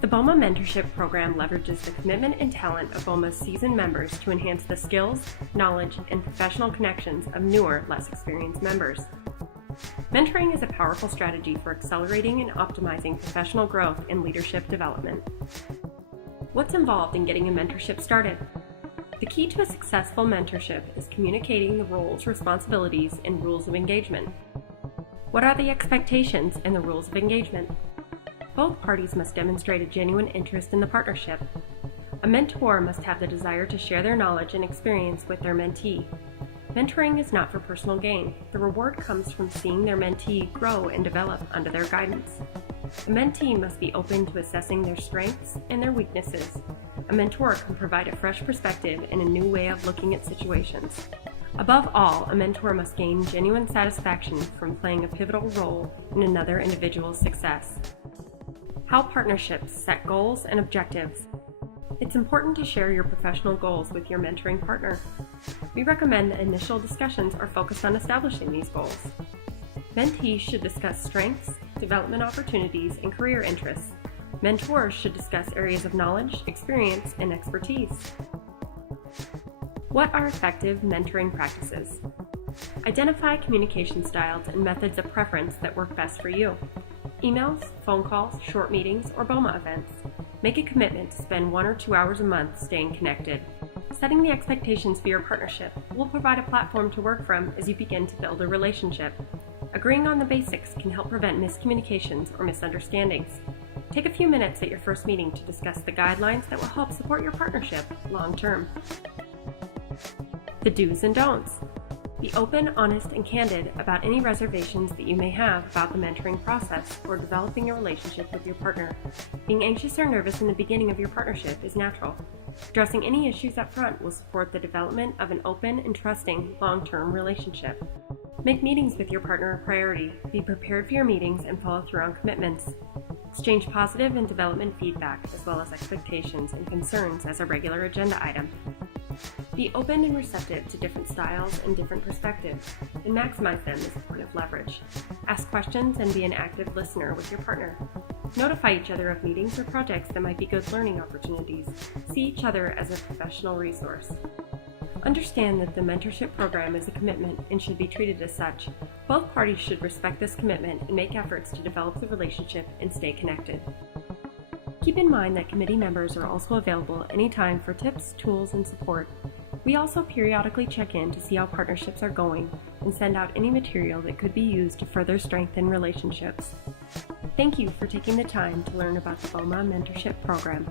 The BOMA Mentorship Program leverages the commitment and talent of BOMA's seasoned members to enhance the skills, knowledge, and professional connections of newer, less experienced members. Mentoring is a powerful strategy for accelerating and optimizing professional growth and leadership development. What's involved in getting a mentorship started? The key to a successful mentorship is communicating the roles, responsibilities, and rules of engagement. What are the expectations and the rules of engagement? Both parties must demonstrate a genuine interest in the partnership. A mentor must have the desire to share their knowledge and experience with their mentee. Mentoring is not for personal gain. The reward comes from seeing their mentee grow and develop under their guidance. A mentee must be open to assessing their strengths and their weaknesses. A mentor can provide a fresh perspective and a new way of looking at situations. Above all, a mentor must gain genuine satisfaction from playing a pivotal role in another individual's success. How partnerships set goals and objectives. It's important to share your professional goals with your mentoring partner. We recommend that initial discussions are focused on establishing these goals. Mentees should discuss strengths, development opportunities, and career interests. Mentors should discuss areas of knowledge, experience, and expertise. What are effective mentoring practices? Identify communication styles and methods of preference that work best for you. Emails, phone calls, short meetings, or BOMA events. Make a commitment to spend 1 or 2 hours a month staying connected. Setting the expectations for your partnership will provide a platform to work from as you begin to build a relationship. Agreeing on the basics can help prevent miscommunications or misunderstandings. Take a few minutes at your first meeting to discuss the guidelines that will help support your partnership long term. The do's and don'ts. Be open, honest, and candid about any reservations that you may have about the mentoring process or developing a relationship with your partner. Being anxious or nervous in the beginning of your partnership is natural. Addressing any issues up front will support the development of an open and trusting long-term relationship. Make meetings with your partner a priority. Be prepared for your meetings and follow through on commitments. Exchange positive and development feedback as well as expectations and concerns as a regular agenda item. Be open and receptive to different styles and different perspectives, and maximize them as a point of leverage. Ask questions and be an active listener with your partner. Notify each other of meetings or projects that might be good learning opportunities. See each other as a professional resource. Understand that the mentorship program is a commitment and should be treated as such. Both parties should respect this commitment and make efforts to develop the relationship and stay connected. Keep in mind that committee members are also available anytime for tips, tools, and support. We also periodically check in to see how partnerships are going and send out any material that could be used to further strengthen relationships. Thank you for taking the time to learn about the BOMA Mentorship Program.